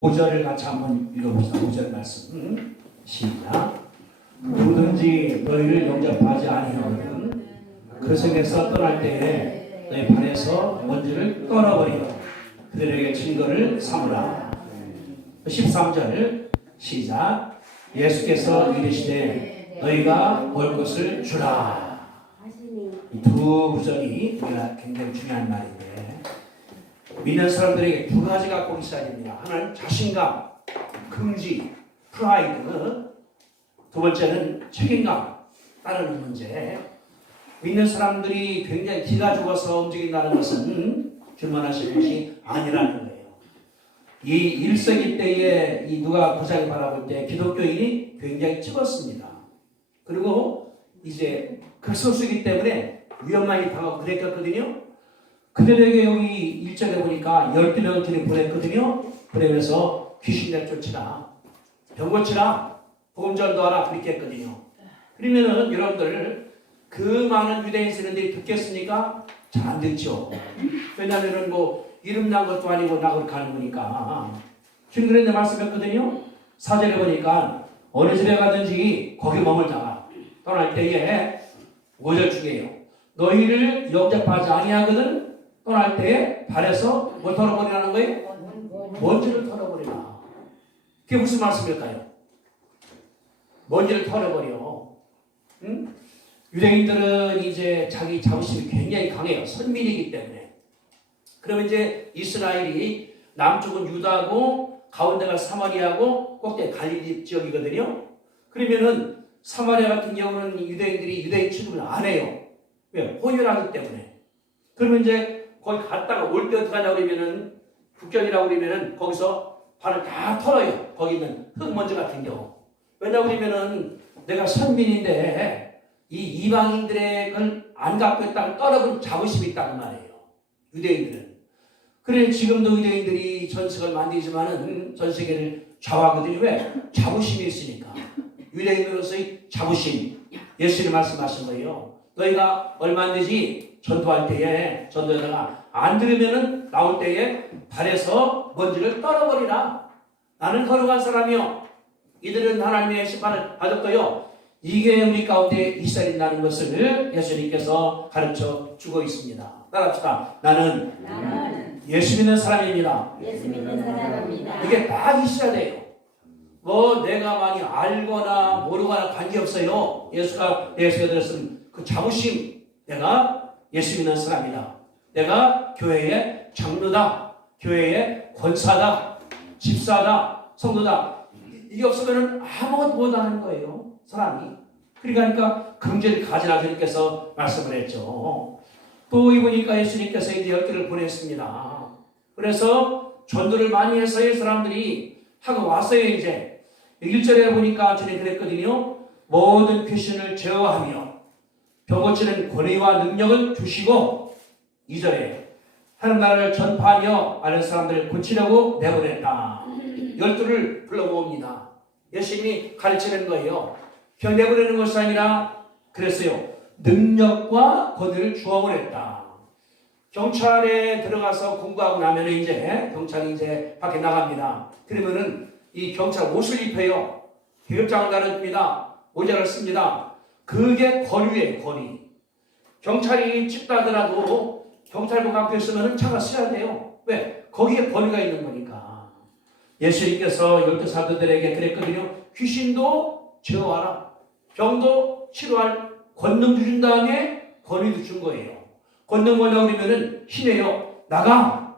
5절을 같이 한번 읽어봅시다. 5절 말씀 시작. 누구든지 너희를 영접하지 아니하거든 그 성에서 떠날 때에 너희 발에서 먼지를 떨어버리고 그들에게 증거를 삼으라. 13절 시작. 예수께서 이르시되 너희가 먹을 것을 주라. 이 두 구절이 굉장히 중요한 말인데, 믿는 사람들에게 두 가지가 꼭 있어야 됩니다. 하나는 자신감, 긍지, 프라이드. 두 번째는 책임감, 따르는 문제. 믿는 사람들이 굉장히 기가 죽어서 움직인다는 것은 줄만하신 것이 아니라는 거예요. 이 1세기 때에 이 누가 고사를 바라볼 때 기독교인이 굉장히 찍었습니다. 그리고 이제 극소수이기 때문에 위험만이 당하고 그랬거든요. 그들에게 여기 1절에 보니까 12명들이 보냈거든요. 그러면서 귀신 내쫓으라, 병 고치라, 복음 전도하라 그렇게 했거든요. 그러면은 여러분들 그 많은 유대인 세력들이 듣겠습니까? 잘 안 듣죠. 왜냐하면은 뭐 이름 난 것도 아니고 나그러 가는 거니까. 주님 그런데 말씀했거든요. 4절에 보니까 어느 집에 가든지 거기 머물다가 떠날 때에 5절 중에요. 너희를 영접하지 아니하거든 떠날 때에 발에서 뭘 털어버리라는 거예요? 먼지를 털어버리라. 그게 무슨 말씀일까요? 먼지를 털어버려. 응? 유대인들은 이제 자기 자부심이 굉장히 강해요. 선민이기 때문에. 그러면 이제 이스라엘이 남쪽은 유다고 가운데가 사마리아고 꼭대 갈릴리 지역이거든요. 그러면은 사마리아 같은 경우는 유대인들이 유대인 취급을 안 해요. 왜? 혼혈하기 때문에. 그러면 이제 거기 갔다가 올 때 어떻게 하냐고 그러면은 국경이라고 그러면은 거기서 발을 다 털어요. 거기 있는 흙먼지 같은 경우. 왜냐고 그러면은 내가 선민인데 이 이방인들의 걸 안 갖고 있다고 떨어진 자부심이 있다는 말이에요. 유대인들은. 그래 지금도 유대인들이 전sek을 만들지만은 전 세계를 좌우하거든요. 왜? 자부심이 있으니까. 유대인으로서의 자부심. 예수님 말씀하신 거예요. 너희가 얼마 안 되지 전도할 때에 전도하다가 안 들으면은 나올 때에 발에서 먼지를 떨어버리라. 나는 거룩한 사람이요. 이들은 하나님의 심판을 받았고요. 이게 우리 가운데 있어야 된다는 것을 예수님께서 가르쳐 주고 있습니다. 따라합시다. 나는 예수 믿는 사람입니다. 예수 믿는 사람입니다. 이게 딱 있어야 돼요. 뭐 내가 많이 알거나 모르거나 관계없어요. 예수가 들었으면 그 자부심, 내가 예수 믿는 사람이다. 내가 교회의 장로다. 교회의 권사다. 집사다. 성도다. 이게 없으면 아무것도 못하는 거예요. 사람이. 그러니까 긍지를 가지라 주님께서 말씀을 했죠. 또 이보니까 예수님께서 이제 10개를 보냈습니다. 그래서 전도를 많이 해서의 사람들이 하고 왔어요. 이제 1절에 보니까 주님 그랬거든요. 모든 귀신을 제어하며 병 고치는 권위와 능력을 주시고 2절에 하는 말을 전파하며 많은 사람들을 고치려고 내보냈다. 12를 불러 모읍니다. 예수님이 가르치는 거예요. 그냥 내보내는 것이 아니라 그랬어요. 능력과 권위를 주어을 했다. 경찰에 들어가서 공부하고 나면 이제 경찰이 이제 밖에 나갑니다. 그러면은 이 경찰 옷을 입혀요. 계급장을 가르칩니다. 모자를 씁니다. 그게 권위예요. 권위. 경찰이 찍다더라도 경찰복 갖고 있으면 차가 써야 돼요. 왜? 거기에 권위가 있는 거니까. 예수님께서 12 사도들에게 그랬거든요. 귀신도 제어하라. 병도 치료할 권능 주신 다음에 권위도 준 거예요. 권능 뭐냐고 그러면은 힘이에요. 그만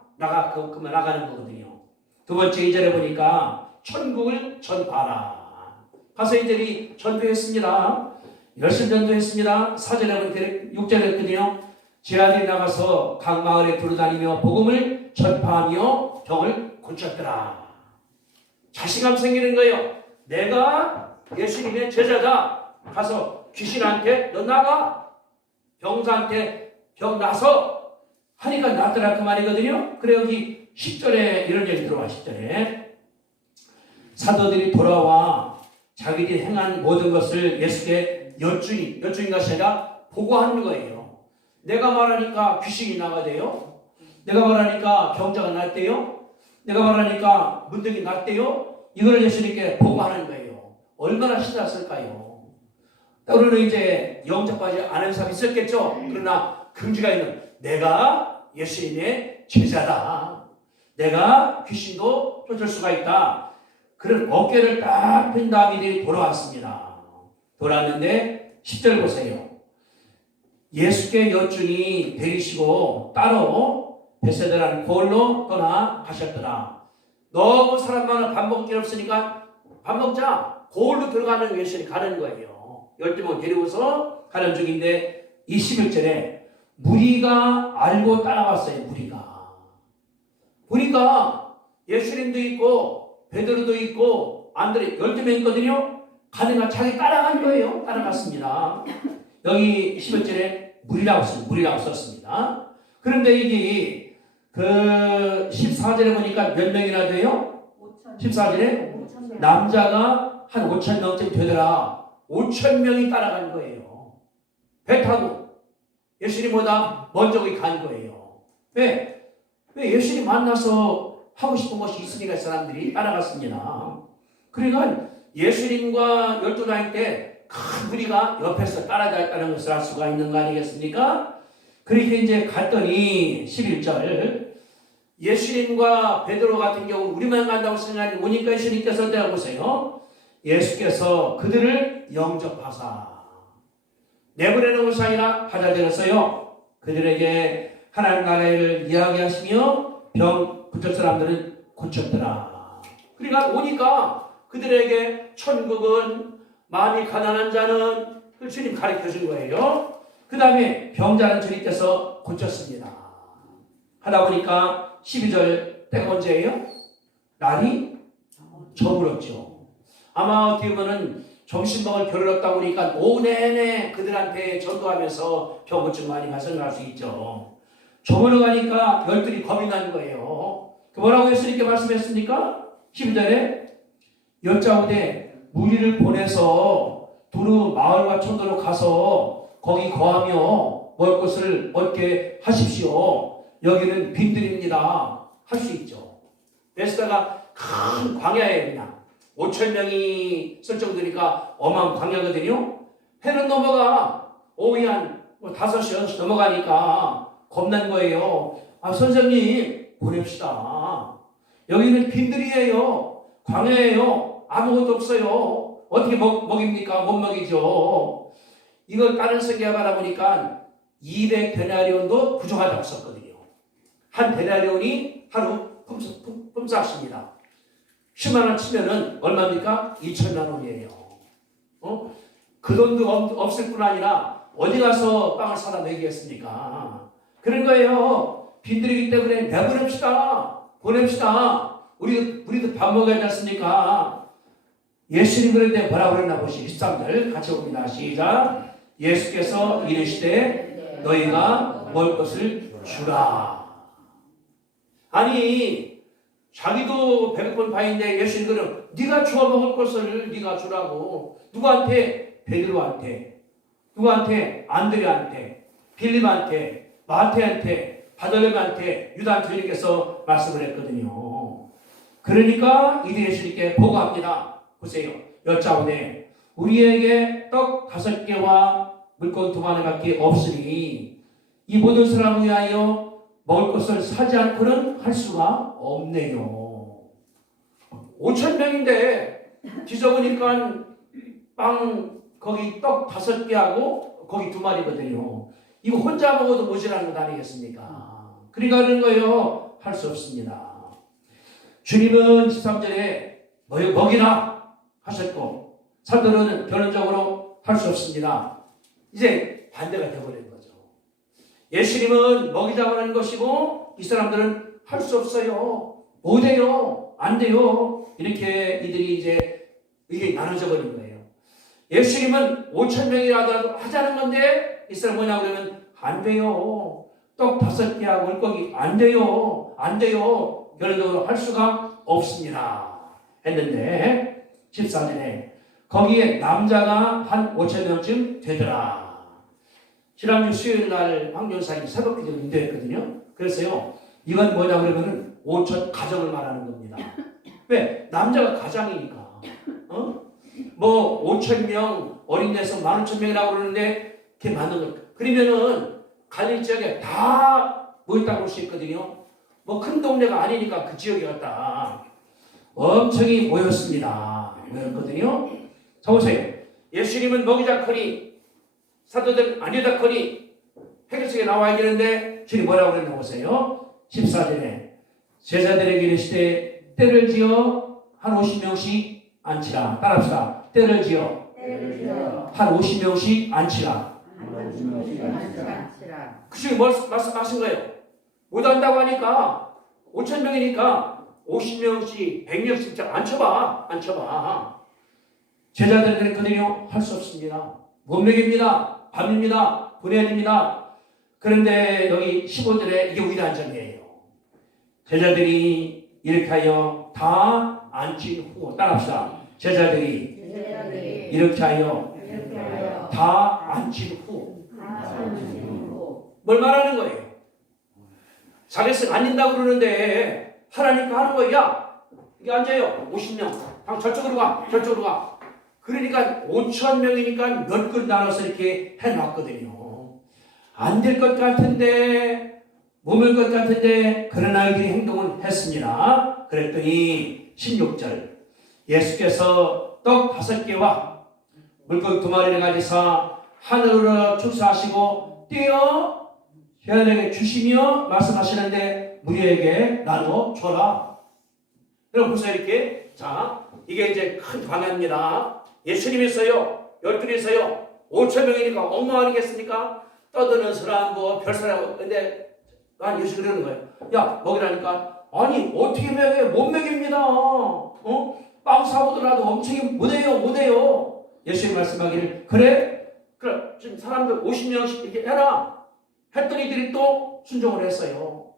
나가는 거거든요. 두 번째 2절에 보니까 천국을 전파하라. 가서 이들이 전도했습니다. 열심히 전도했습니다. 4절에 보니까 6절에 했거든요. 제 아들이 나가서 각 마을에 돌아다니며 복음을 전파하며 병을 고쳤더라. 자신감 생기는 거예요. 내가 예수님의 제자다. 가서 귀신한테 너 나가. 병사한테 병 나서 하니까 낫더라 그 말이거든요. 그래 여기 10절에 이런 얘기 들어와. 10절에 사도들이 돌아와 자기들이 행한 모든 것을 예수께 여쭈인 것이 아니라 보고하는 거예요. 내가 말하니까 귀신이 나가대요. 내가 말하니까 병자가 났대요. 내가 말하니까 문득이 났대요. 이거를 예수님께 보고하는 거예요. 얼마나 신났을까요? 때로는 이제 영접하지 않은 사람이 있었겠죠. 그러나 긍지가 있는 내가 예수님의 제자다. 내가 귀신도 쫓을 수가 있다. 그런 어깨를 딱 핀 다음에 이들이 돌아왔습니다. 돌아왔는데 10절 보세요. 예수께 여쭈니 데리시고 따로 베세다라는 골로 떠나 가셨더라. 너무 사람 많아 밥 먹을 게 없으니까 밥 먹자. 골로 들어가는 예수님이 가는 거예요. 12명 데리고서 가는 중인데 21절에 무리가 알고 따라왔어요. 무리가. 보니까 예수님도 있고 베드로도 있고 안드레 12명 있거든요. 가다가 자기 따라간 거예요. 따라갔습니다. 여기 11절에 무리라고 썼습니다. 그런데 이게 그 14절에 보니까 몇 명이나 돼요? 14절에 남자가 한 5,000명쯤 되더라. 5,000명이 따라간 거예요. 배 타고 예수님보다 먼저 간 거예요. 왜 예수님 만나서 하고 싶은 것이 있으니까 사람들이 따라갔습니다. 그러니까 예수님과 12나이 때 큰 무리가 옆에서 따라다녔다는 것을 알 수가 있는 거 아니겠습니까? 그렇게 이제 갔더니 11절 예수님과 베드로 같은 경우 우리만 간다고 생각하니 오니까 예수님께서 내가 보세요. 예수께서 그들을 영접하사 내보내는 것이 아니라 받아들였어요. 그들에게 하나님 나라를 이야기하시며 병 붙은 사람들은 고쳤더라. 그러니까 오니까 그들에게 천국은 마음이 가난한 자는 그 주님 가르쳐 준 거예요. 그 다음에 병자는 주님께서 고쳤습니다. 하다 보니까 12절 때가 언제예요? 날이 저물었죠. 아마 어떻게 보면은 점심 먹을 겨를 없다 보니까 오후 내내 그들한테 전도하면서 병고증 많이 발생할 수 있죠. 저물어 가니까 열들이 겁이 난 거예요. 뭐라고 예수님께 말씀했습니까? 12절에 여짜오되 무리를 보내서 두루 마을과 촌도로 가서 거기 거하며 먹을 것을 얻게 하십시오. 여기는 빈들입니다. 할 수 있죠. 베스다가 큰 광야에 그냥 5,000명이 쓸 정도니까 어마어마한 광야거든요. 해는 넘어가 오후에 한 5시, 6시 넘어가니까 겁난 거예요. 아, 선생님 보냅시다. 여기는 빈들이에요. 광야예요. 아무것도 없어요. 어떻게 먹입니까? 못 먹이죠. 이걸 다른 성경에 받아보니까 200데나리온도 부족하다고 썼거든요. 한 데나리온이 하루 품삯입니다. 10만 원 치면은 얼마입니까? 2천만 원이에요. 그 돈도 없을 뿐 아니라 어디 가서 빵을 사다 먹이겠습니까? 그런 거예요. 빈들이기 때문에 보냅시다. 우리도 밥 먹어야 되지 않습니까? 예수님 그런데 뭐라고 그랬나 보시. 13절 같이 봅니다. 시작. 예수께서 이르시되 너희가 먹을 것을 주라. 아니 자기도 배고픈 바인데 예수님은 네가 주워 먹을 것을 네가 주라고. 누구한테? 베드로한테. 누구한테? 안드레한테, 빌립한테, 마태한테, 바돌레한테, 유다한테 주님께서 말씀을 했거든요. 그러니까 이들이 예수님께 보고합니다. 보세요. 여짜오되 우리에게 떡 5개와 물고기 2마리밖에 없으니 이 모든 사람을 위하여 먹을 것을 사지 않고는 할 수가 없네요. 5,000명인데 뒤져보니까 빵 거기 떡 5개하고 거기 2마리거든요. 이거 혼자 먹어도 모자라는 것 아니겠습니까? 그러니까 그런 거예요. 할 수 없습니다. 주님은 13절에 먹이라 하셨고 사도는 결론적으로 할 수 없습니다. 이제 반대가 되어버린 거죠. 예수님은 먹이자고 하는 것이고 이 사람들은 할 수 없어요. 못해요. 안 돼요. 이렇게 이들이 이제 이게 나눠져 버린 거예요. 예수님은 5,000명이라도 하자는 건데 이 사람 뭐냐 그러면 안 돼요. 떡 5개하고 물고기 안 돼요. 결론적으로 할 수가 없습니다. 했는데 14절에 거기에 남자가 한 5,000명쯤 되더라. 지난주 수요일 날 황교사님 새벽기도 인도했거든요. 그래서요 이건 뭐냐 그러면은 5천 가정을 말하는 겁니다. 왜? 남자가 가장이니까. 뭐 5천 명 어린 데서 15,000명이라고 그러는데 그게 맞는 거예요. 그러면은 갈릴 지역에 다 모였다고 볼 수 있거든요. 뭐 큰 동네가 아니니까 그 지역에 갔다 엄청이 모였습니다. 모였거든요. 자 보세요. 예수님은 먹이자커니 사도들 아니다커니 해결책에 나와야 되는데 주님 뭐라고 그랬나 보세요. 14절에 제자들에게 이르시되 때를 지어 한 50명씩 앉히라. 따라합시다. 때를 지어 한 50명씩 앉히라. 그 중에 뭘 말씀하신 거예요? 못 한다고 하니까 5,000명이니까 50명씩 100명씩 앉혀봐. 제자들은 그랬거든요. 할 수 없습니다. 못 먹입니다. 밤입니다. 보내야 됩니다. 그런데 여기 15절에 이게 우리 안전이에요. 제자들이 이렇게 하여 다 앉힌 후 따라합시다. 제자들이 이렇게 하여 다 앉힌 후 뭘 말하는 거예요? 자기가 앉는다고 그러는데 하라니까 하는 거예요. 야, 이게 앉아요. 50명. 저쪽으로 가. 그러니까 5,000명이니까 몇 근 나눠서 이렇게 해놨거든요. 안 될 것 같은데, 몸을 것 같은데, 그러나 이들이 행동을 했습니다. 그랬더니 16절 예수께서 떡 5개와 물고기 2마리를 가지사 하늘으로 축사하시고 떼어 회원에게 주시며 말씀하시는데 무리에게 나눠 줘라. 여러분 보세요. 이렇게 자 이게 이제 큰 광야입니다. 예수님이서요 12이서요 5,000명이니까 엉망하겠습니까? 떠드는 사람 뭐 별사람 근데 예수 그러는 거예요. 야 먹이라니까 아니 어떻게 먹여요? 못 먹입니다. 빵 사오더라도 엄청 못해요. 예수님 말씀하기를 그래 지금 사람들 50명씩 이렇게 해라. 했더니 이들이 또 순종을 했어요.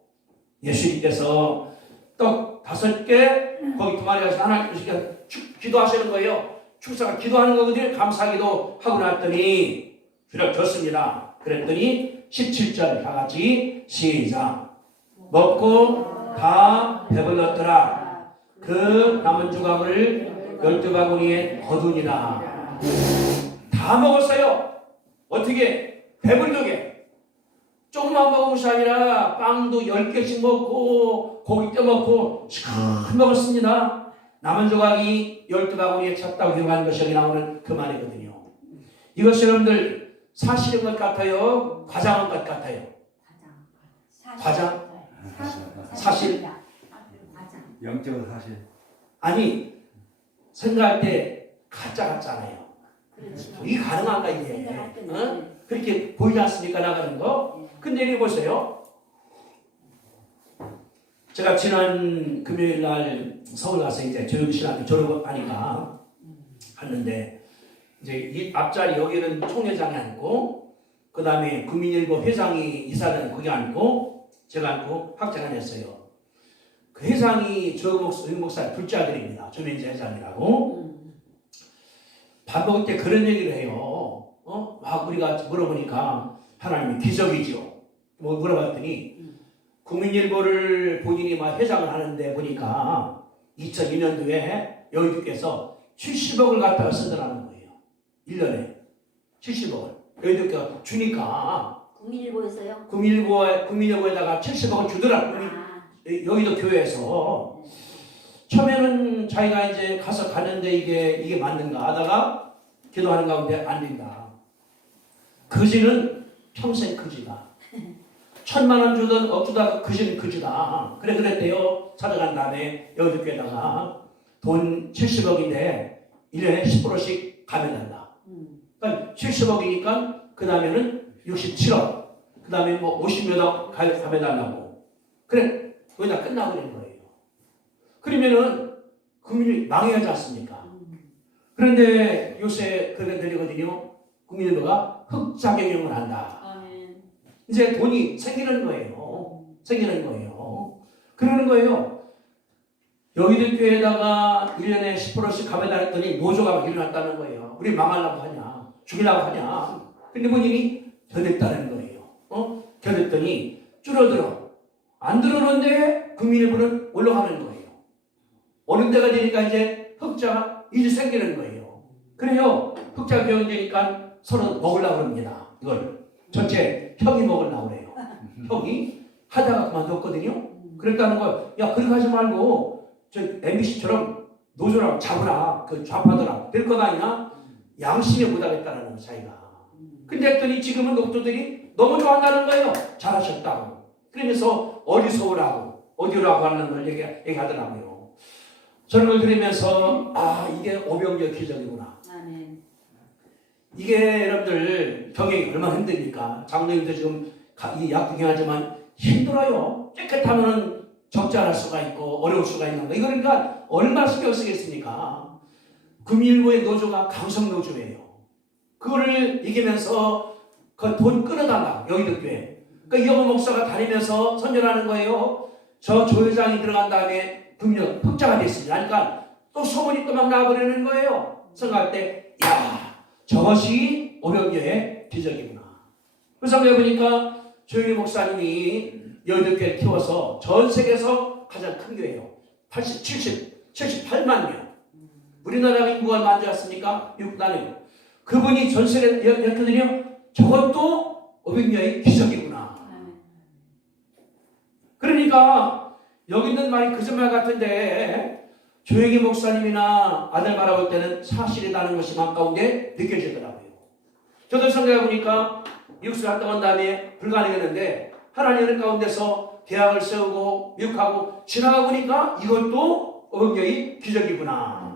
예수님께서 떡 5개 거기 2마리가 하나님께 기도하시는 거예요. 축사가 기도하는 거거든요. 감사기도 하고 났더니 주력졌습니다. 그랬더니 17절 다 같이 시작. 먹고 다 배불렀더라. 그 남은 조각을 12바구니에 거두니라. 다 먹었어요. 어떻게? 배불르게. 조금만 먹은 것이 아니라 빵도 10개씩 먹고 고기 떼먹고 시큰 먹었습니다. 남은 조각이 12바구니에 찼다고 기록하는 것이 여기 나오는 그 말이거든요. 이것이 여러분들 사실인 것 같아요? 과장한 것 같아요? 과장? 사실? 영적으로 사실. 아니 생각할 때 가짜 같잖아요. 이게 가능한가 이게? 그렇게 보이지 않습니까? 나가는 거? 근데 여기 보세요. 제가 지난 금요일 날 서울 가서 이제 교육신학교 졸업하니까 갔는데 이제 이 앞자리 여기는 총회장이 앉고 그 다음에 국민일보 회장이 이사장 거기 앉고 제가 앉고 학자가 됐어요. 그 회장이 저 목사의 둘째 아들입니다. 조민재 회장이라고. 밥 먹을 때 그런 얘기를 해요. 우리가 물어보니까 하나님이 기적이죠. 뭐 물어봤더니 국민일보를 본인이 막 회장을 하는데 보니까 2002년도에 여의도께서 70억을 갖다가 쓰더라는 거예요. 1년에 70억을 여의도께서 주니까 국민일보에서요? 국민일보에다가 70억을 주더라. 여의도 교회에서 처음에는 자기가 이제 가서 가는데 이게 맞는가 하다가 기도하는 가운데 안 된다. 거지는 평생 거지다. 1,000,000원 주던 억주다 거지는 거지다. 그랬대요. 찾아간 다음에 여의도교회에다가 돈 70억인데 1년에 10%씩 가면한다. 그러니까 70억이니까 그 다음에는 67억. 그 다음에 뭐 50몇억 가면달라고. 그래 거기다 끝나버린 거예요. 그러면은 국민이 망해야지 않습니까? 그런데 요새 그렇게 들리거든요. 국민일보가 흑자경영을 한다. 이제 돈이 생기는 거예요. 그러는 거예요. 여의도 교회에다가 1년에 10%씩 가면다 했더니 노조가 막 일어났다는 거예요. 우리 망하려고 하냐? 죽이려고 하냐? 근데 본인이 견뎠다는 거예요. 견뎠더니 줄어들어. 안 들어오는데 국민의힘은 올라가는 거예요. 어느 때가 되니까 이제 흑자가 이제 생기는 거예요. 그래요. 흑자 병되니까 서로 먹으려고 합니다. 이걸 전체 형이 먹으려고 그래요. 형이 하다가 그만뒀거든요. 그랬다는 거예요. 야, 그렇게 하지 말고 저 MBC처럼 노조랑 잡으라, 그 좌파더라 될 것 아니냐? 양심에 못하겠다는 거예요, 자기가. 근데 했더니 지금은 녹조들이 너무 좋아한다는 거예요. 잘하셨다고. 그러면서 어리석으라고, 어디라고 하는 걸 얘기하더라고요. 저는 그걸 들으면서, 아, 이게 오병이어 기적이구나. 이게 여러분들 경영이 얼마나 힘듭니까? 장로님도 지금 이 약구경하지만 힘들어요. 깨끗하면 적자할 수가 있고 어려울 수가 있는 거. 이거 그러니까 얼마나 신경 쓰겠습니까? 금일보의 노조가 강성노조예요. 그거를 이기면서 그 돈 끊어달라. 여기도 교회. 그러니까 이영호 목사가 다니면서 선전하는 거예요. 저 조회장이 들어간 다음에 금융 흑자가 됐습니다. 그러니까 또 소문이 또 막 나버리는 거예요. 생각할 때, 야, 저것이 오병이어의 기적이구나. 그래서 보니까 조영희 목사님이 여의도 교회를 키워서 전 세계에서 가장 큰 교회예요. 78만 명. 우리나라 인구가 얼마 안 되었습니까? 6단위요. 그분이 전 세계에 이렇게들요. 저것도 오병이어의 기적이구나. 그러니까 여기 있는 말이 거짓말 같은데 조영희 목사님이나 아들 바라볼 때는 사실이라는 것이 마음 가운데 느껴지더라고요. 저도 생각해 보니까 미국에 갔다 온 다음에 불가능했는데 하나님의 가운데서 대학을 세우고 미국하고 지나가 보니까 이것도 오병이어의 기적이구나.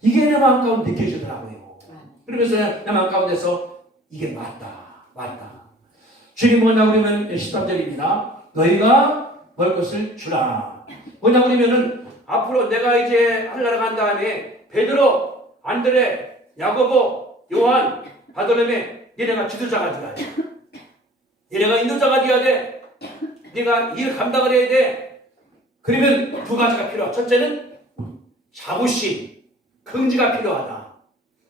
이게 내 마음 가운데 느껴지더라고요. 그러면서 내 마음 가운데서 이게 맞다. 주님 뭐냐 그러면 13절입니다. 너희가 먹을 것을 주라. 뭐냐 그러면은 앞으로 내가 이제 하늘나라 간 다음에 베드로, 안드레, 야고보, 요한, 바돌로메 얘네가 지도자가 되어야 돼. 얘네가 인도자가 되어야 돼. 네가 일 감당을 해야 돼. 그러면 두 가지가 필요하다. 첫째는 자부심, 긍지가 필요하다.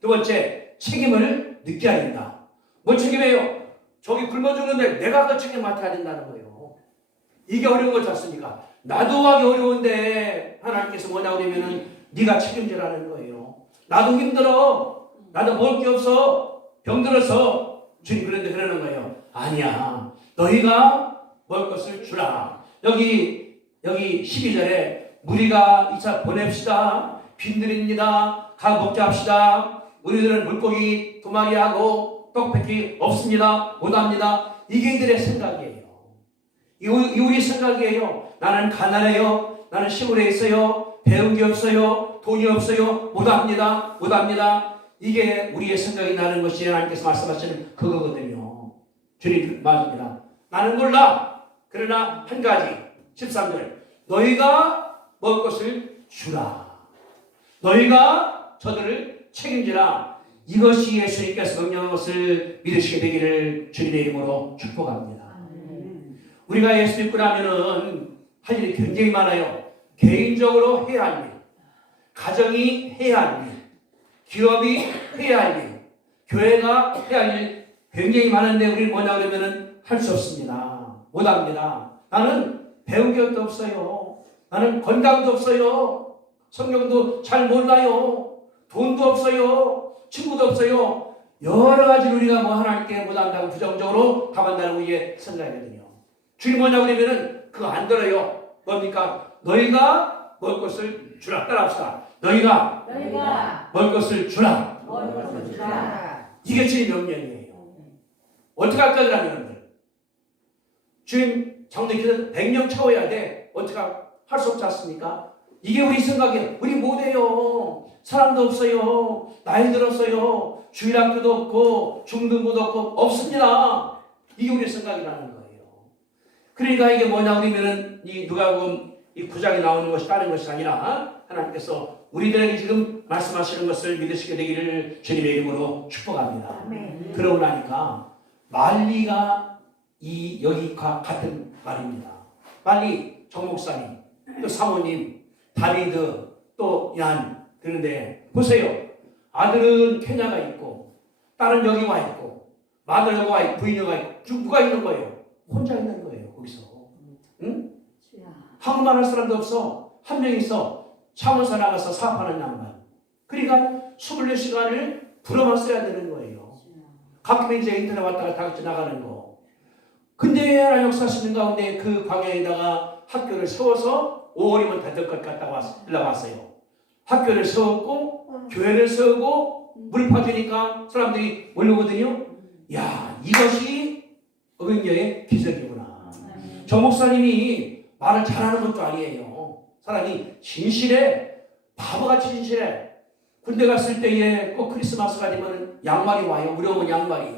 두 번째, 책임을 느껴야 된다. 뭐 책임이에요? 저기 굶어 죽는데 내가 그 책임 맡아야 된다는 거예요. 이게 어려운 거지 않습니까? 나도 하기 어려운데 하나님께서 뭐냐 그러면은 네가 책임지라는 거예요. 나도 힘들어. 나도 먹을 게 없어. 병들어서 주님 그런데 그러는 거예요. 아니야. 너희가 먹을 것을 주라. 여기 12절에 우리가 2차 보냅시다. 빈들입니다. 가 먹자 합시다. 우리들은 물고기 2마리 하고 떡볶이 없습니다. 못합니다. 이게 이들의 생각이에요. 이 우리 생각이에요. 나는 가난해요. 나는 시골에 있어요. 배운 게 없어요. 돈이 없어요. 못합니다. 이게 우리의 생각이 나는 것이 하나님께서 말씀하시는 그거거든요. 주님 맞습니다. 나는 몰라. 그러나 한 가지 13절 너희가 먹을 것을 주라. 너희가 저들을 책임지라. 이것이 예수님께서 명령한 것을 믿으시게 되기를 주님의 이름으로 축복합니다. 우리가 예수 믿고 나면은 할 일이 굉장히 많아요. 개인적으로 해야 할 일, 가정이 해야 할 일, 기업이 해야 할 일, 교회가 해야 할 일 굉장히 많은데 우리는 뭐냐 그러면은 할 수 없습니다. 못합니다. 나는 배운 게 없어요. 나는 건강도 없어요. 성경도 잘 몰라요. 돈도 없어요. 친구도 없어요. 여러 가지 우리가 뭐 하나님께 못한다고 부정적으로 답한다는 우리의 생각이거든요. 주님 뭐냐고 그러면은 그거 안 들어요. 뭡니까? 너희가 먹을 것을 주라. 따라합시다. 너희가 먹을 것을 주라. 이게 주님 명령이에요. 어떻게 할까 그러면 주님 장로님께서 100명 채워야 돼. 어떻게 할 수 없지 않습니까? 이게 우리 생각이에요. 우리 못해요. 사람도 없어요. 나이 들었어요. 주일학교도 없고 중등부도 없고 없습니다. 이게 우리 생각이라는 거예요. 그러니까 이게 뭐냐 그러면은 이 누가복음 이 9장에 나오는 것이 다른 것이 아니라 하나님께서 우리들에게 지금 말씀하시는 것을 믿으시게 되기를 주님의 이름으로 축복합니다. 그러고 나니까 말리가 이 여기과 같은 말입니다. 말리 정목사님, 또 사모님, 다비드, 또 얀. 그런데 보세요. 아들은 케냐가 있고 딸은 여기 와 있고 마늘 여기 와 있고 부인 여기 와 있고 누가 있는 거예요? 혼자 있는 거예요. 거기서. 응? 한국말 할 사람도 없어. 한 명 있어. 창원서 나가서 사업하는 양반. 그러니까 24시간을 불어만 써야 되는 거예요. 가끔 이제 인터넷 왔다 갔다 같이 나가는 거. 근데 하나님 역사하시는 가운데 그 광야에다가 학교를 세워서 5월이면 다 될 것 같다고 올라왔어요. 학교를 세웠고 교회를 세우고 물 퍼주니까 사람들이 몰려오거든요. 야, 이것이 어병교의 기적이구나. 저 목사님이 말을 잘하는 것도 아니에요. 사람이 진실해. 바보같이 진실해. 군대 갔을 때에 꼭 크리스마스가 되면 양말이 와요. 우리 어머니 양말이.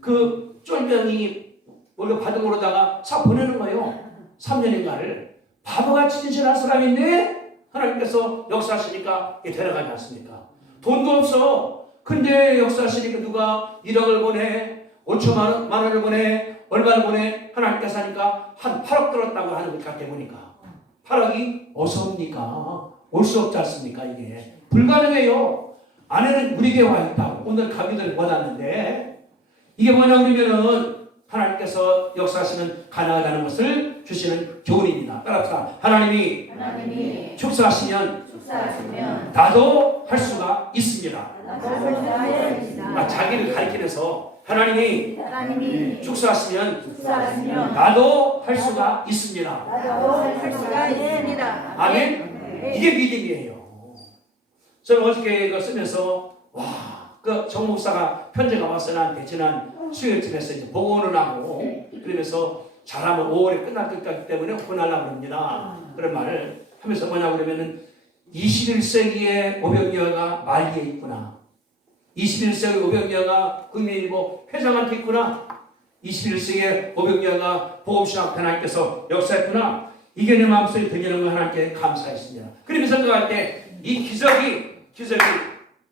그 쫄병이 원래 받은 거로다가 싹 보내는 거예요. 3년인가를. 바보같이 진실한 사람인데 하나님께서 역사하시니까 데려가지 않습니까? 돈도 없어. 근데 역사하시니까 누가 1억을 보내, 5천만 원을 보내, 얼마를 보내, 하나님께서 하니까 한 8억 들었다고 하는 것 같아 보니까. 8억이 어디서 옵니까? 올 수 없지 않습니까? 이게 불가능해요. 아내는 우리 교회에 와 있다고 오늘 가기를 원하는데 이게 뭐냐 그러면은 하나님께서 역사하시면 가능하다는 것을 주시는 교훈입니다. 따라합시다. 하나님이 축사하시면 나도 할 수가 있습니다. 자기를 가리키면서 하나님이 축사하시면 나도 할 수가 있습니다. 아멘. 이게 믿음이에요. 저는 어저께 이거 쓰면서 그 정 목사가 편지가 왔어 나한테 지난 수요일쯤에서 이제 복원을 하고 그러면서 잘하면 5월에 끝날 것 같기 때문에 혼하려고 합니다. 그런 말을 하면서 뭐냐 그러면은 21세기의 오병이어가 말리에 있구나. 21세기 오병이어가 국민일보 회장한테 있구나. 21세기의 오병이어가 보험신학 하나님께서 역사했구나. 이게 내 마음속에 들리는 거 하나님께 감사했습니다. 그러면서 생각할 때 이 기적이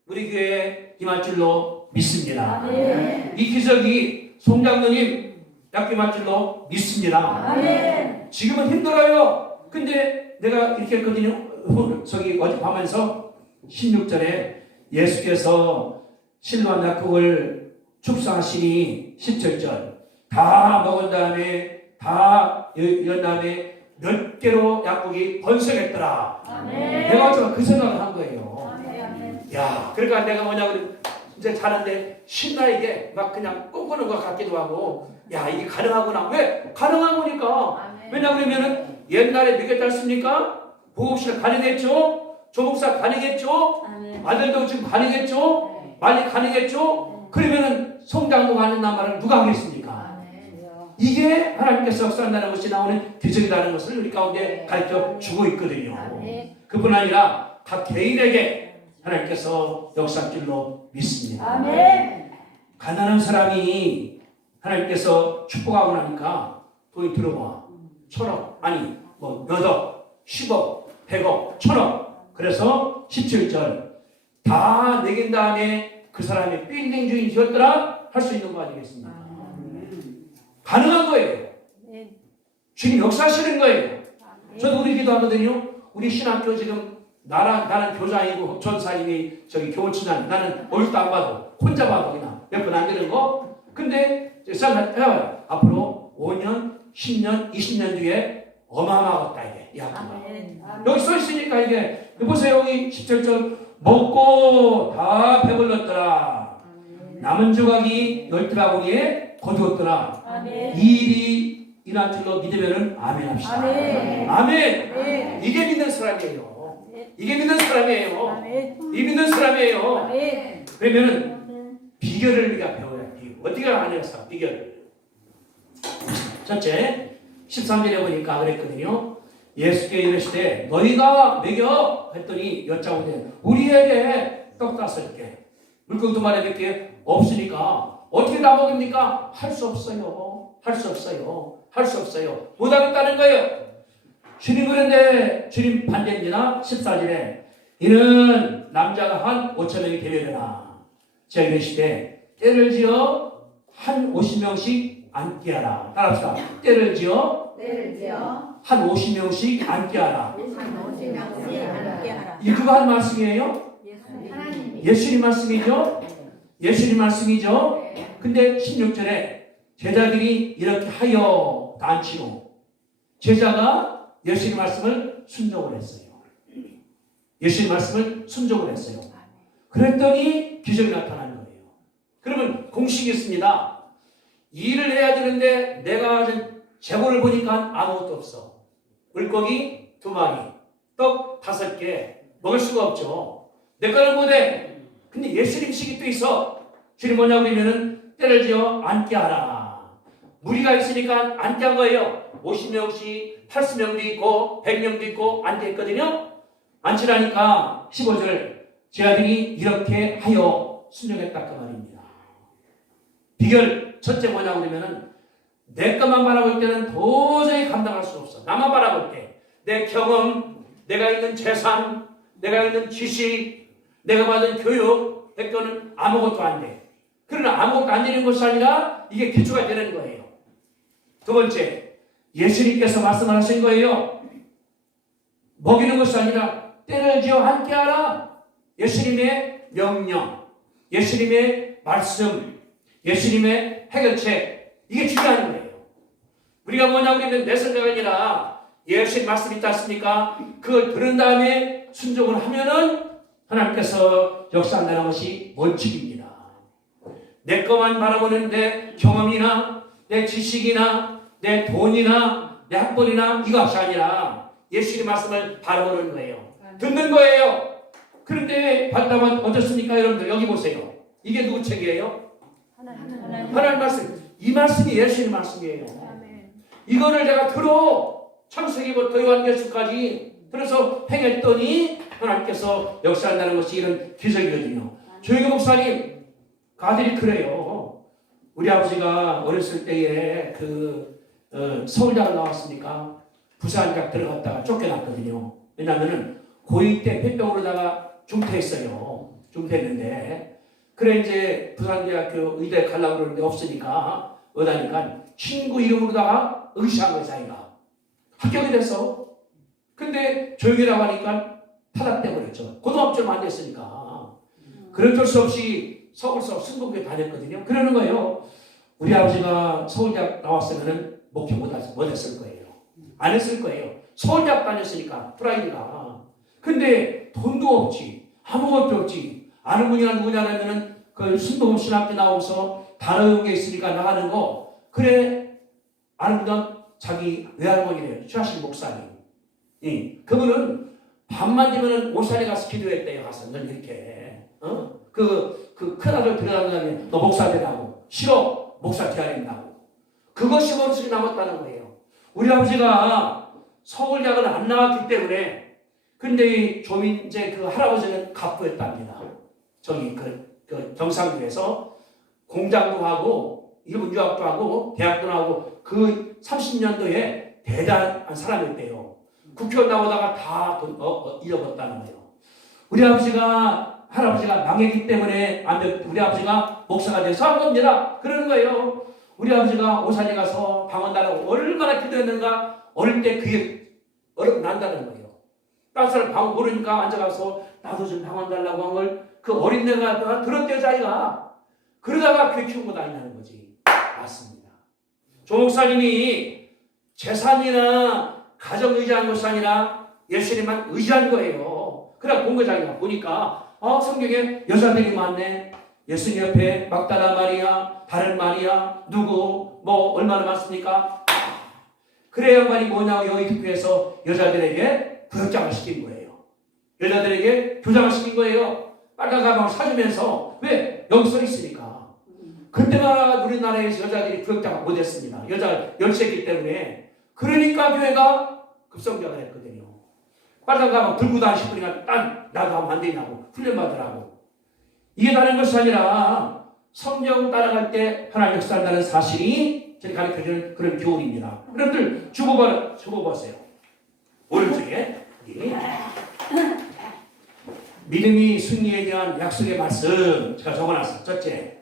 우리 교회에 임할 줄로 믿습니다. 아멘. 이 기적이 송장로님 약임할 줄로 믿습니다. 아멘. 지금은 힘들어요. 근데 내가 이렇게 했거든요. 저기 어젯밤에서 16절에 예수께서 실로암 약국을 축사하시니 17절 다 먹은 다음에 다 이런 다음에 몇 개로 약국이 번성했더라. 아멘. 내가 그 생각을 한 거예요. 아멘. 야, 그러니까 내가 뭐냐 그러면 이제 자는데 신나 이게 막 그냥 꿈꾸는 것 같기도 하고 야 이게 가능하구나. 왜? 가능한 거니까. 왜냐 그러면은 옛날에 믿겠다 했습니까? 보험실 가능했죠? 조목사 가능했죠? 아들도 지금 가능했죠? 말리 가능했죠? 그러면은 성장도 가능한 말을 누가 하겠습니까? 이게 하나님께서 역사한다는 것이 나오는 기적이라는 것을 우리 가운데 가르쳐 주고 있거든요. 그뿐 아니라 각 개인에게 하나님께서 역사할 줄로 믿습니다. 아멘. 가난한 사람이 하나님께서 축복하고 나니까 돈이 들어와. 1,000억, 아니 뭐 몇 억, 10억, 100억, 1,000억. 그래서 17절 다 내긴 다음에 그 사람이 빌딩 주인이 되었더라 할 수 있는 거 아니겠습니까? 가능한 거예요. 주님 역사하시는 거예요. 저도 우리 기도하거든요. 우리 신학교 지금 나는 교장이고 전사님이 저기 교원친한 나는 얼굴도 안 봐도 혼자 봐도 그냥 몇 번 안 되는 거. 근데 해봐요. 앞으로 5년, 10년, 20년 뒤에 어마어마하겠다 이게 이 학교가. 여기 써 있으니까 이게 보세요. 여기 17절 먹고 다 배불렀더라. 남은 조각이 12바구니에 거두었더라. 이 일이 일한 줄로 믿으면은 아멘 합시다. 아멘. 이게 믿는 사람이에요. 이게 믿는 사람이에요. 이 믿는 사람이에요. 그러면은 비결을 우리가 배워야 돼요. 어떻게 하냐서 비결을. 첫째 13절에 보니까 그랬거든요. 예수께 이르시되 너희가 먹여 했더니 여짜오되 우리에게 떡 5개 물고기 2마리밖에 없으니까 어떻게 다 먹입니까? 할 수 없어요. 할 수 없어요. 할 수 없어요. 못하겠다는 거예요. 주님 그런데 주님 반대입니다. 14절에 이는 남자가 한 5,000명이 되려나 제가 이르시되 때를 지어 한 50명씩 앉게 하라. 따라합시다. 때를 지어 한 50명씩 앉게 하라. 이 누가 한 말씀이에요? 예수님 말씀이죠? 예수님 말씀이죠? 근데 16절에 제자들이 이렇게 하여 단치로 제자가 예수님 말씀을 순종을 했어요. 예수님 말씀을 순종을 했어요. 그랬더니 기적이 나타난 거예요. 그러면 공식이 있습니다. 일을 해야 되는데 내가 재고를 보니까 아무것도 없어. 물고기 2마리, 떡 5개 먹을 수가 없죠. 내 거는 못해. 근데 예수님 식이 또 있어. 주님 뭐냐고 그러면은 때를 지어 앉게 하라. 무리가 있으니까 앉게 한 거예요. 50명씩 80명도 있고 100명도 있고 앉게 했거든요. 앉으라니까 15절 제 아들이 이렇게 하여 순종했다 그 말입니다. 비결 첫째 뭐냐고 그러면은 내 것만 바라볼 때는 도저히 감당할 수 없어. 나만 바라볼 때 내 경험, 내가 있는 재산, 내가 있는 지식, 내가 받은 교육, 내 거는 아무것도 안 돼. 그러나 아무것도 안 되는 것이 아니라 이게 기초가 되는 거예요. 두 번째, 예수님께서 말씀하신 거예요. 먹이는 것이 아니라 때를 지어 함께 하라. 예수님의 명령, 예수님의 말씀, 예수님의 해결책, 이게 중요한 거예요. 우리가 뭐냐고 그러면 내 생각이 아니라 예수님 말씀 있지 않습니까? 그걸 들은 다음에 순종을 하면은 하나님께서 역사한다는 것이 원칙입니다. 내 것만 바라보는 내 경험이나 내 지식이나 내 돈이나 내 학벌이나 이것이 아니라 예수님 말씀을 바라보는 거예요. 듣는 거예요. 그런데 받다만 어떻습니까? 여러분들 여기 보세요. 이게 누구 책이에요? 하나님 말씀. 이 말씀이 예수님 말씀이에요. 이거를 내가 들어 창세기부터 요한계시까지 들어서 행했더니 하나님께서 역사한다는 것이 이런 기적이거든요. 조영희 목사님 그 아들이 그래요. 우리 아버지가 어렸을 때에 서울대학 나왔으니까 부산대학 들어갔다가 쫓겨났거든요. 왜냐하면은 고2 때 폐병으로다가 중퇴했어요. 중퇴했는데 그래 이제 부산대학교 의대 가려고 그러는데 없으니까 어다니까 친구 이름으로다가 의시한 거예요. 자기가 합격이 됐어. 근데 조용히라고 하니까 탈락돼버렸죠. 고등학교 안 됐으니까. 그럴 수 없이 서울서 승복교에 다녔거든요. 그러는 거예요. 우리 아버지가 서울대학 나왔으면 목표 못했을 거예요. 안 했을 거예요. 서울대학 다녔으니까 프라이드가. 근데 돈도 없지. 아무것도 없지. 아는 분이나 누구냐 하면은 그 순복음 신학교 나오고서 다른 게 있으니까 나가는 거. 그래 아는 분은 자기 외할머니래요. 최하실 목사님. 그분은 밤만 되면은 오산에 가서 기도했대요. 가서 늘 이렇게. 그 큰아들 들어가는 다음에 너 목사 되라고. 싫어. 목사 돼야 된다고. 그것이 머릿속에 남았다는 거예요. 우리 아버지가 서울대학을 안 나왔기 때문에 근데 이 조민재 그 할아버지는 갑부였답니다. 저기 그 경상도에서 공장도 하고 일본 유학도 하고 대학도 나오고 그 30년도에 대단한 사람이었대요. 국회의원 나오다가 다 잃어버렸다는 거예요. 우리 할아버지가 망했기 때문에 우리 아버지가 목사가 돼서 한 겁니다. 그러는 거예요. 우리 아버지가 오산에 가서 방언 달라고 얼마나 기도했는가 어릴 때 그게 어렵난다는 거예요. 다른 사람 방언 모르니까 앉아가서 나도 좀 방언 달라고 한 걸 그 어린 내가 들었대요 자기가. 그러다가 그게 키우고 다닌다는 거지. 맞습니다. 조 목사님이 재산이나 가정 의지한 것이 아니라 예수님만 의지한 거예요. 그래 본거자기가 보니까 성경에 여자들이 많네. 예수님 옆에 막다라 마리아, 다른 마리아, 누구 뭐 얼마나 많습니까? 그래 양반이 뭐냐고 여기 교회에서 여자들에게 부역장을 시킨 거예요. 여자들에게 교장을 시킨 거예요. 빨간 가방을 사주면서 왜? 여기 써 있으니까. 그때가 우리나라에서 여자들이 부역장을 못했습니다. 여자 열쇠기 때문에. 그러니까 교회가 급성장을 했거든요. 빨간 가방 들고 다니시고 그러니까 나도 하면 안 되냐고 훈련받으라고. 이게 다른 것이 아니라 성경 따라갈 때 하나님 역사한다는 사실이 저희 가르쳐주는 그런 교훈입니다. 여러분들 주보보세요. 오른쪽에 믿음이 승리에 대한 약속의 말씀 제가 적어놨어요. 첫째,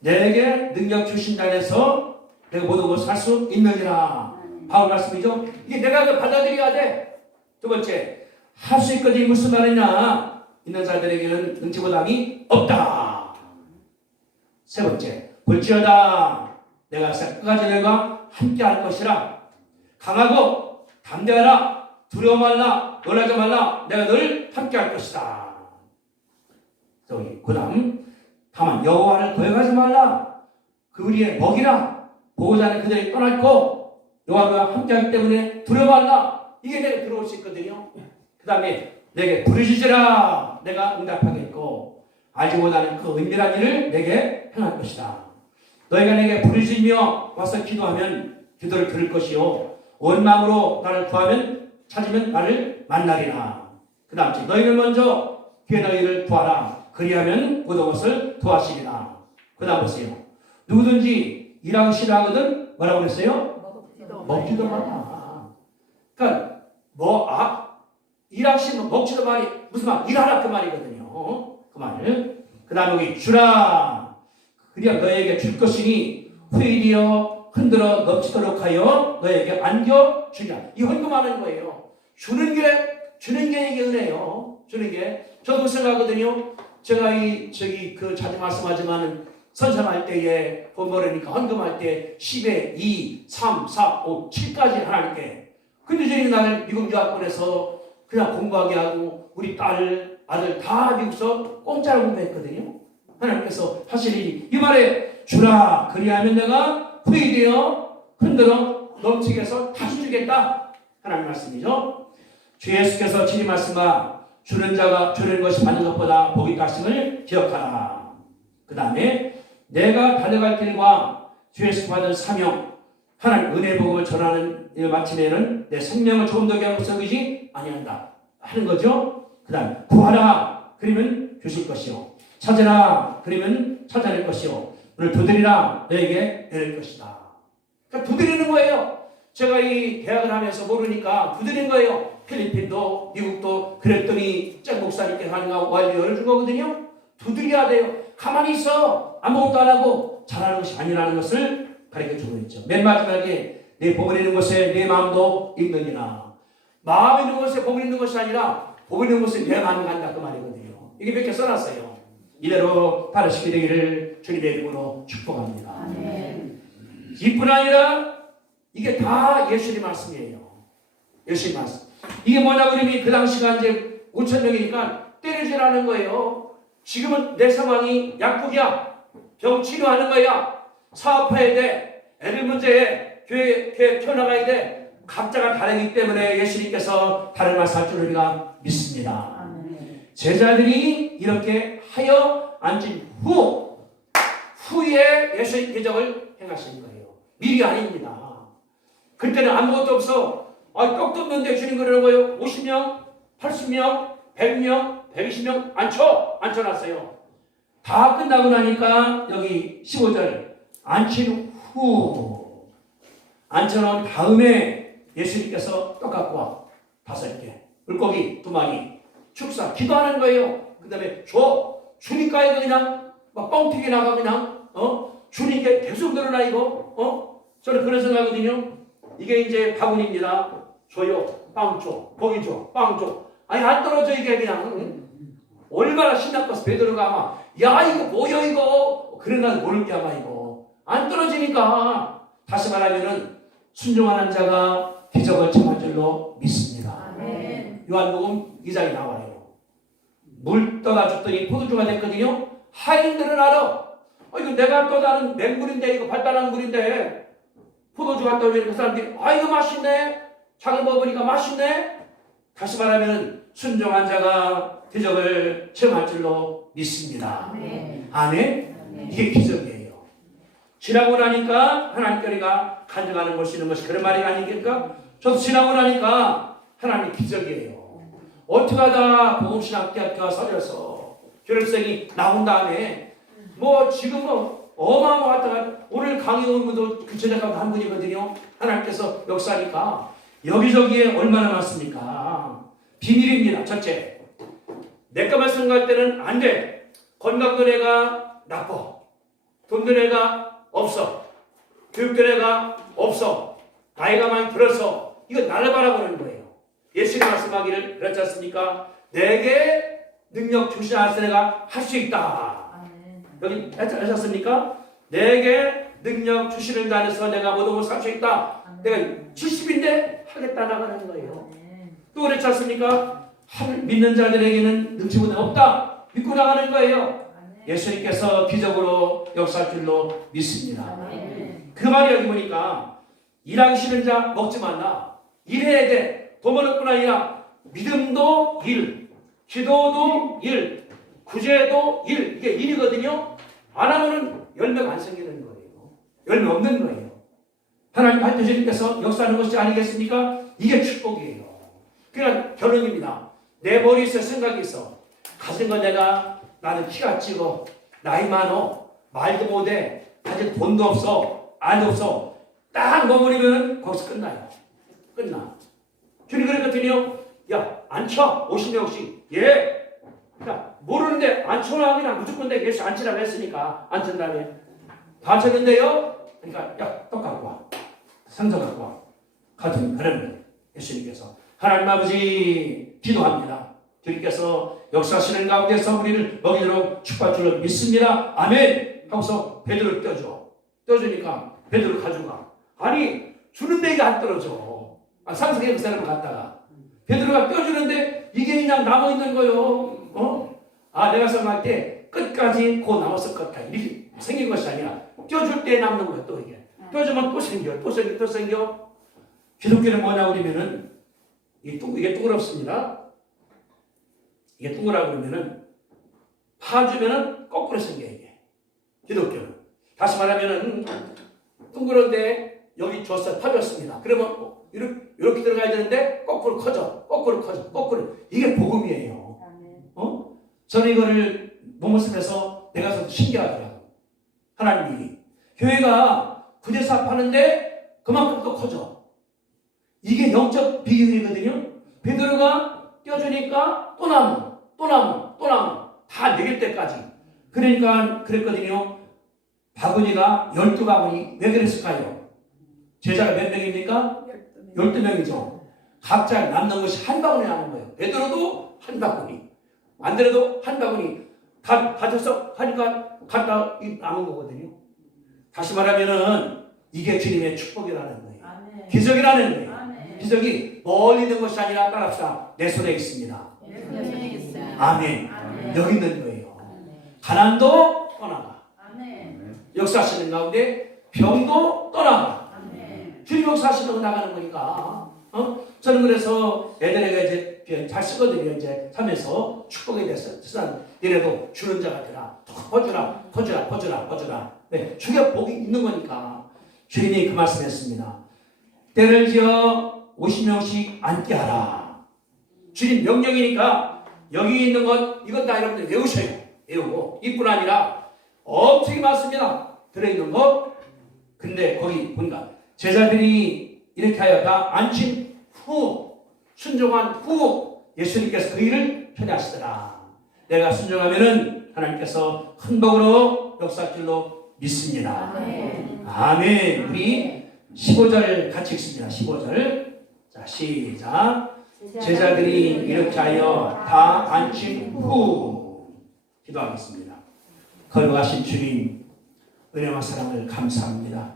내게 능력 주신 자에서 내가 모든 것을 할 수 있느니라. 바울 말씀이죠. 이게 내가 받아들여야 돼. 두 번째, 할 수 있거든요. 무슨 말이냐? 있는 자들에게는 능지보담이 없다. 세 번째, 볼지어다 내가 끝까지 너희가 함께 할 것이라. 강하고 담대하라. 두려워 말라, 놀라지 말라, 내가 늘 함께 할 것이다. 저기 그다음 다만 여호와를 거역하지 말라, 그 우리의 먹이라, 보호자는 그들이 떠났고 여호와가 함께하기 때문에 두려워 말라. 이게 내가 들어올 수 있거든요. 그 다음에 내게 부르짖으라, 내가 응답하겠고 알지 못하는 그 은밀한 일을 내게 행할 것이다. 너희가 내게 부르짖으며 와서 기도하면 기도를 들을 것이요 온 마음으로 나를 구하면 찾으면 나를 만나리라. 그 다음 너희는 먼저 귀에 너희를 구하라, 그리하면 모든 것을 도하시리라. 그 다음 보세요. 누구든지 일하기 싫어하거든 뭐라고 그랬어요? 먹지도 마라. 그러니까 일하기 싫으면 먹지도 말이 무슨 말? 일하라 그 말이거든요. 그 말을. 그 다음 여기 주라, 그리야 너에게 줄 것이니 후일이여 흔들어 넘치도록 하여 너에게 안겨 주리라. 이 헌금하는 거예요. 주는 게 이게 은혜요. 주는 게. 저도 생각하거든요. 제가 자주 말씀하지만 선생할 때에 뭐라니까 헌금할 때 10에 2, 3, 4, 5, 7까지 하나님께. 근데 저희 나를 미국 유학 보내서 그냥 공부하게 하고 우리 아들 다 미국서 공짜로 공부했거든요. 하나님께서 하시니 이 말에 주라, 그리하면 내가 후회되어 흔들어 넘치게 해서 다시 주겠다 하나님 말씀이죠. 주 예수께서 친히 말씀하 주는 자가 주는 것이 받는 것보다 복이 따심을 기억하라. 그 다음에 내가 달려갈 길과 주 예수 받은 사명, 하나님 은혜 복음을 전하는 일 마침에는 내 생명을 조금 더 귀하고 썩이지 아니한다 하는 거죠. 그 다음에 구하라, 그러면 주실 것이요 찾으라, 그러면 찾아낼 것이요 오늘 두드리라, 너에게 열릴 것이다. 그러니까 두드리는 거예요. 제가 이 대학을 하면서 모르니까 두드린 거예요. 필리핀도 미국도 그랬더니 짱 목사님께서 하는가 완전히 열어준 거거든요. 두드려야 돼요. 가만히 있어 아무것도 안 하고 잘하는 것이 아니라는 것을 가르쳐주고 있죠. 맨 마지막에 내 복을 있는 곳에 내 마음도 있느니라. 마음 있는 곳에 복을 있는 것이 아니라 복을 있는 곳에 내 마음이 간다 그 말이거든요. 이게 몇 개 써놨어요. 이대로 바르시게 되기를 주님의 이름으로 축복합니다. 아멘. 이뿐 아니라 이게 다 예수님 말씀이에요. 예수님 말씀. 이게 뭐냐 그러면 그 당시가 이제 5,000명이니까 때려지라는 거예요. 지금은 내 상황이 약국이야. 병 치료하는 거야. 사업해야 돼. 애들 문제에 교회 펴나가야 돼. 각자가 다르기 때문에 예수님께서 다른 말씀할 줄 우리가 믿습니다. 아멘. 제자들이 이렇게 하여 앉은 후에 예수의 기적을 행하신 거예요. 미리 아닙니다. 그때는 아무것도 없어. 떡도 없는데 주님 그러는 거예요. 50명, 80명, 100명, 120명 앉혀놨어요. 다 끝나고 나니까 여기 15절 앉힌 후 앉혀놓은 다음에 예수님께서 떡 갖고 와 5개, 물고기 2마리, 축사 기도하는 거예요. 그 다음에 주니까 그냥 막 뻥튀기 나가 그냥 주니까 계속 늘어나 이거 저는 그런 생각하거든요. 이게 이제 바구니입니다. 줘요, 빵 줘, 고기 줘, 빵 줘. 아니 안 떨어져 이게 그냥 얼마나 신났겠어. 베드로가 아마 야 이거 뭐야 이거 그런 날 모를 게 아마 이거 안 떨어지니까. 다시 말하면은 순종하는 자가 기적을 청할 줄로 믿습니다. 아멘. 요한복음 2장에 나와요. 물 떠다 줬더니 포도주가 됐거든요. 하인들은 알아. 이거 내가 떠다는 맹물인데 이거 발달한 물인데 포도주 갖다 오면 그 사람들이 이거 맛있네. 자기 먹으니까 맛있네. 다시 말하면 순종한 자가 기적을 체험할 줄로 믿습니다. 아멘. 아멘. 이게 기적이에요. 지나고 나니까 하나님께 우리가 간증하는 것이 있는 것이 그런 말이 아니겠습니까? 저도 지나고 나니까 하나님이 기적이에요. 어떻게 하다 복음신학대학교가 서려서 교육생이 나온 다음에 지금 어마어마하다가 오늘 강의 온 분도 그 제자가 한 분이거든요. 하나님께서 역사니까 여기저기에 얼마나 많습니까? 비밀입니다. 첫째, 내가만 생각할 때는 안 돼. 건강도 내가 나빠. 돈도 내가 없어. 교육도 내가 없어. 나이가 많이 들어서 이거 나를 바라보는 거예요. 예수님 말씀하기를 그렇지 않습니까? 내게 능력 주시지 않아서 내가 할 수 있다. 아멘. 여기 하셨습니까? 내게 능력 주시는 자 안에서 내가 모든 것을 할 수 있다. 내가 70인데 하겠다 나가는 거예요. 아멘. 또 그렇지 않습니까? 믿는 자들에게는 능치보다 없다. 믿고 나가는 거예요. 예수님께서 기적으로 역사할 줄로 믿습니다. 그 말이 여기 보니까 일하기 싫은 자 먹지 말라. 일해야 돼. 돈 버는 뿐 아니라 믿음도 일, 기도도 일, 구제도 일. 이게 일이거든요. 안 하면은 열매가 안 생기는 거예요. 열매 없는 거예요. 하나님 할 때 주님께서 역사하는 것이 아니겠습니까? 이게 축복이에요. 그냥 결론입니다. 내 머리에 있어 생각이 있어. 가진 거 내가 나는 키가 찍어. 나이 많어. 말도 못해. 가진 돈도 없어. 알도 없어. 딱 머무르면 거기서 끝나요. 끝나. 주님 그랬거든요. 야, 안 쳐. 50명씩. 예. 야, 모르는데 안 쳐라. 그냥 무조건 내가 예수 안 치라고 했으니까 안 친다며. 다 쳤는데요. 그러니까 야, 떡 갖고 와. 상자 갖고 와. 가진 그런 거예요. 예수님께서. 하나님 아버지 기도합니다. 주님께서 역사하시는 가운데서 우리를 먹이도록 축복할 줄로 믿습니다. 아멘. 하고서 베드로를 떼어줘. 떼어주니까 베드로 가져가. 아니 주는데 이게 안 떨어져. 상상해 그 사람을 갖다가 베드로가 떼어주는데 이게 그냥 남아있는 거요. 내가 생각할 때 끝까지 고 남았을 것 같아. 이렇게 생긴 것이 아니라 떼어줄 때 남는 거야. 또 이게 떼어주면 또 생겨. 또 생겨. 기독교는 뭐냐 그러면은 이게 동그랗습니다. 이게 동그라고 그러면은 파주면은 거꾸로 생겨 이게. 기독교는 다시 말하면은 동그란데 여기 줬어 파줬습니다. 그러면 이렇게 들어가야 되는데 거꾸로 커져. 거꾸로 이게 복음이에요. 저는 이거를 몸모습에서 내가 좀 신기하더라고. 하나님이 교회가 구제사 파는데 그만큼 또 커져. 이게 영적 비결이거든요. 베드로가 떼어주니까 또 나무 다 먹일 때까지. 그러니까 그랬거든요. 바구니가 12바구니. 왜 그랬을까요? 제자가 몇 명입니까? 12명이죠. 각자 남는 것이 한 바구니 남은 거예요. 베드로도 한 바구니, 안드레도 한 바구니. 다 가져서 하니까 갖다 남은 거거든요. 다시 말하면은 이게 주님의 축복이라는 거예요. 기적이라는 거예요. 기적이 멀리 있는 것이 아니라 따라합시다. 내 손에 있습니다. 아멘. 여기 있는 거예요. 가난도 떠나가. 역사하시는 가운데 병도 떠나가. 주님 역사하시는 나가는 거니까. 저는 그래서 애들에게 이제 잘 쓰거든요. 이제 하면서 축복에 대해서 이래도 주는 자가 되라. 퍼주라. 네, 주가 복이 있는 거니까. 주님이 그 말씀했습니다. 때를 지어 50명씩 앉게 하라. 주님 명령이니까 여기 있는 것 이것 다 여러분들 외우셔요. 외우고 이뿐 아니라 엄청 많습니다. 들어있는 것. 근데 거기 보니까 제자들이 이렇게 하여 다 앉힌 후 순종한 후 예수님께서 그 일을 편하시더라. 내가 순종하면은 하나님께서 큰 복으로 역사할 줄로 믿습니다. 아멘. 우리 15절 같이 읽습니다. 15절. 자, 시작. 제자들이 이렇게 하여 다 앉힌 후 기도하겠습니다. 거룩하신 주님, 은혜와 사랑을 감사합니다.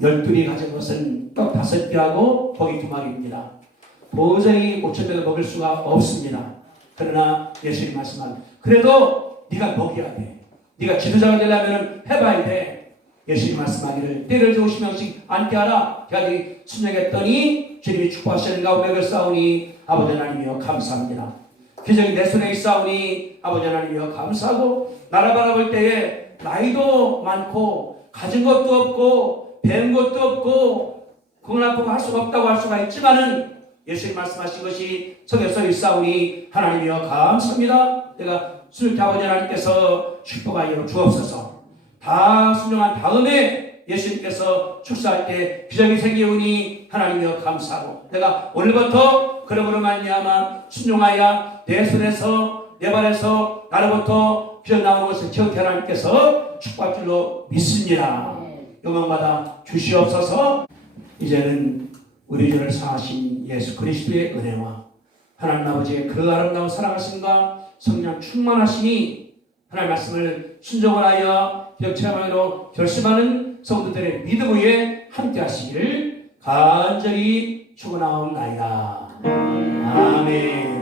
12이 가진 것은 떡 5개하고 고기 2마리입니다. 도저히 5,000명을 먹을 수가 없습니다. 그러나 예수님 말씀한 그래도 네가 먹여야 돼. 네가 지도자가 되려면 해봐야 돼. 예수님 말씀하기를 때를 지어 50명씩 앉게 하라. 제자들이 순종했더니 주님이 축복하시는 가운데 싸우니 아버지 하나님이여 감사합니다. 기적이 내 손에 있사오니 아버지 하나님이여 감사하고 나라 바라볼 때에 나이도 많고 가진 것도 없고 배운 것도 없고 그건 아프고 할 수가 없다고 할 수가 있지만은 예수님 말씀하신 것이 성경에 있사오니 하나님이여 감사합니다. 내가 순종 아버지 하나님께서 축복하여 주옵소서. 다 순종한 다음에 예수님께서 출사할 때 기적이 생기오니 하나님이여 감사하고 내가 오늘부터 그러므로 말미암아 순종하여 내 손에서 내 발에서 나로부터 기적 나오는 것을 기억해 하나님께서 축복할 줄로 믿습니다. 영광받아 주시옵소서. 이제는 우리 주를 사하신 예수 그리스도의 은혜와 하나님 아버지의 그 아름다운 사랑하심과 성령 충만하시니 하나님 말씀을 순종을 하여 기적 체험하기로 결심하는 성도들의 믿음 위에 함께 하시기를 간절히 축원하옵나이다. 아멘.